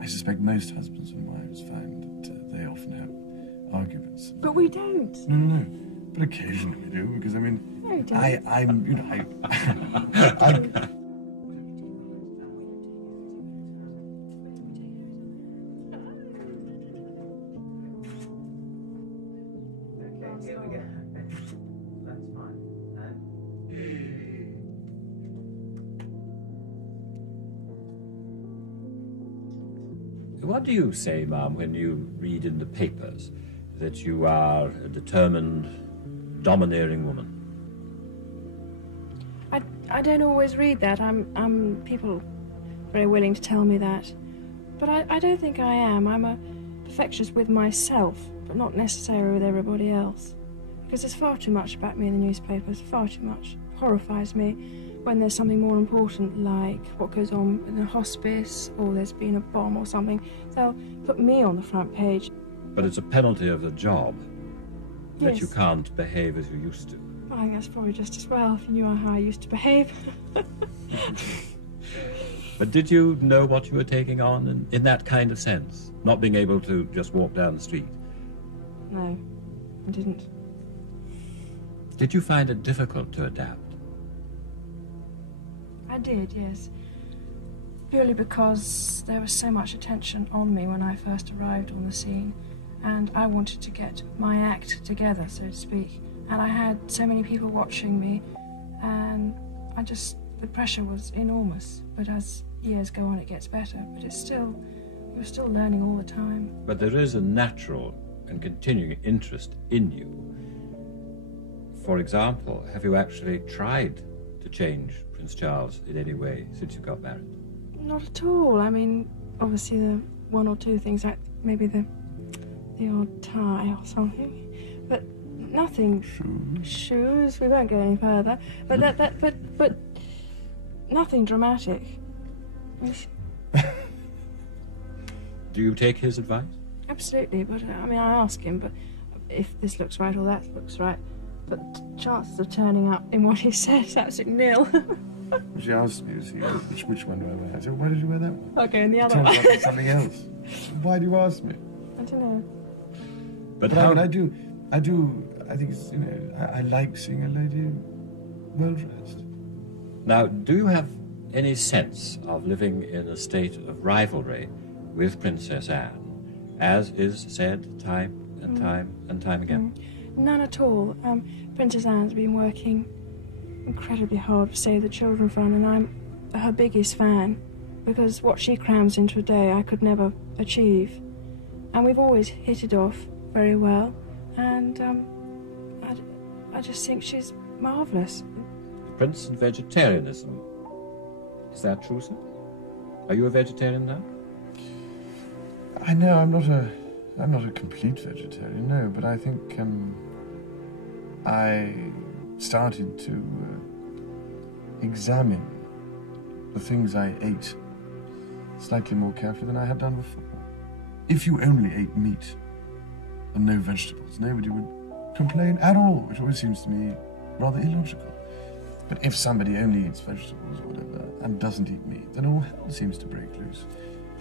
I suspect most husbands and wives find that they often have arguments. But we don't. No. But occasionally we do, because I mean, No, you don't. I'm, you know, I What do you say, Ma'am, when you read in the papers that you are a determined, domineering woman? I don't always read that. People very willing to tell me that. But I don't think I am. I'm a perfectionist with myself, but not necessarily with everybody else. Because there's far too much about me in the newspapers, far too much. It horrifies me when there's something more important, like what goes on in a hospice, or there's been a bomb or something. They'll put me on the front page. But it's a penalty of the job that Yes. you can't behave as you used to. I think that's probably just as well, if you knew how I used to behave. But did you know what you were taking on in that kind of sense? Not being able to just walk down the street? No, I didn't. Did you find it difficult to adapt? I did, yes. Purely because there was so much attention on me when I first arrived on the scene, and I wanted to get my act together, so to speak. And I had so many people watching me, and the pressure was enormous. But as years go on, it gets better. But you're still learning all the time. But there is a natural and continuing interest in you. For example, have you actually tried to change Prince Charles in any way since you got married? Not at all. I mean, obviously the one or two things, like maybe the odd tie or something, but nothing. Shoes. We won't go any further. But but nothing dramatic. Do you take his advice? Absolutely. But I mean, I ask him. But if this looks right or that looks right, but chances of turning up in what he says, absolutely nil. She asked me, which one do I wear? I said, why did you wear that one? Okay, and the other Turns one. out it's something else. Why do you ask me? I don't know. But I how... mean, I think it's, you know, I like seeing a lady well-dressed. Now, do you have any sense of living in a state of rivalry with Princess Anne, as is said time and time and time again? None at all. Princess Anne's been working incredibly hard to Save the Children Fund, and I'm her biggest fan, because what she crams into a day I could never achieve. And we've always hit it off very well, and I just think she's marvellous. The Prince and vegetarianism. Is that true, sir? Are you a vegetarian now? I know I'm not a complete vegetarian, no, but I think I started to examine the things I ate slightly more carefully than I had done before. If you only ate meat and no vegetables, nobody would complain at all, which always seems to me rather illogical. But if somebody only eats vegetables or whatever and doesn't eat meat, then all hell seems to break loose.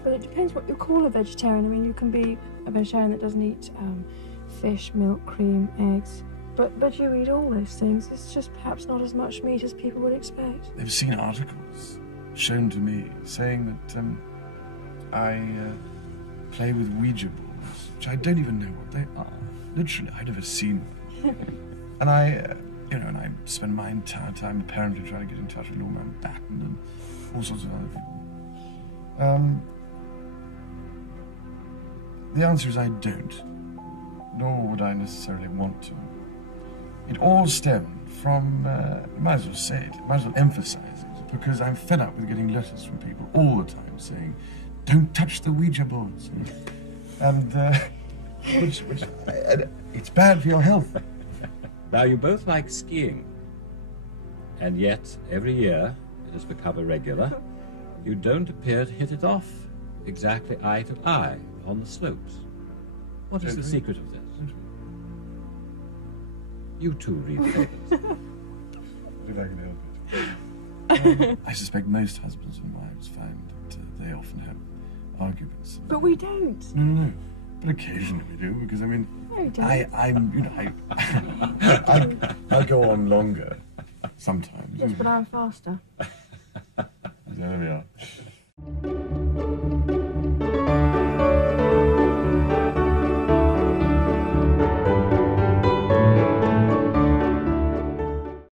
But it depends what you call a vegetarian. I mean, you can be a vegetarian that doesn't eat fish, milk, cream, eggs. But you eat all those things. It's just perhaps not as much meat as people would expect. They've seen articles shown to me saying that I play with Ouija boards, which I don't even know what they are. Literally, I'd never seen one. And I spend my entire time apparently trying to get in touch with Lord Mountbatten and all sorts of other people. The answer is I don't, nor would I necessarily want to. It all stemmed from, might as well say it, might as well emphasize it, because I'm fed up with getting letters from people all the time saying, don't touch the Ouija boards. And, it's bad for your health. Now, you both like skiing, and yet every year it has become irregular. You don't appear to hit it off exactly eye to eye on the slopes. What is the secret of this? You two read papers. If I can help it. I suspect most husbands and wives find that they often have arguments. But we don't. No. But occasionally we do, because, I mean, No, we don't. I go on longer sometimes. Yes, but I'm faster. There we are.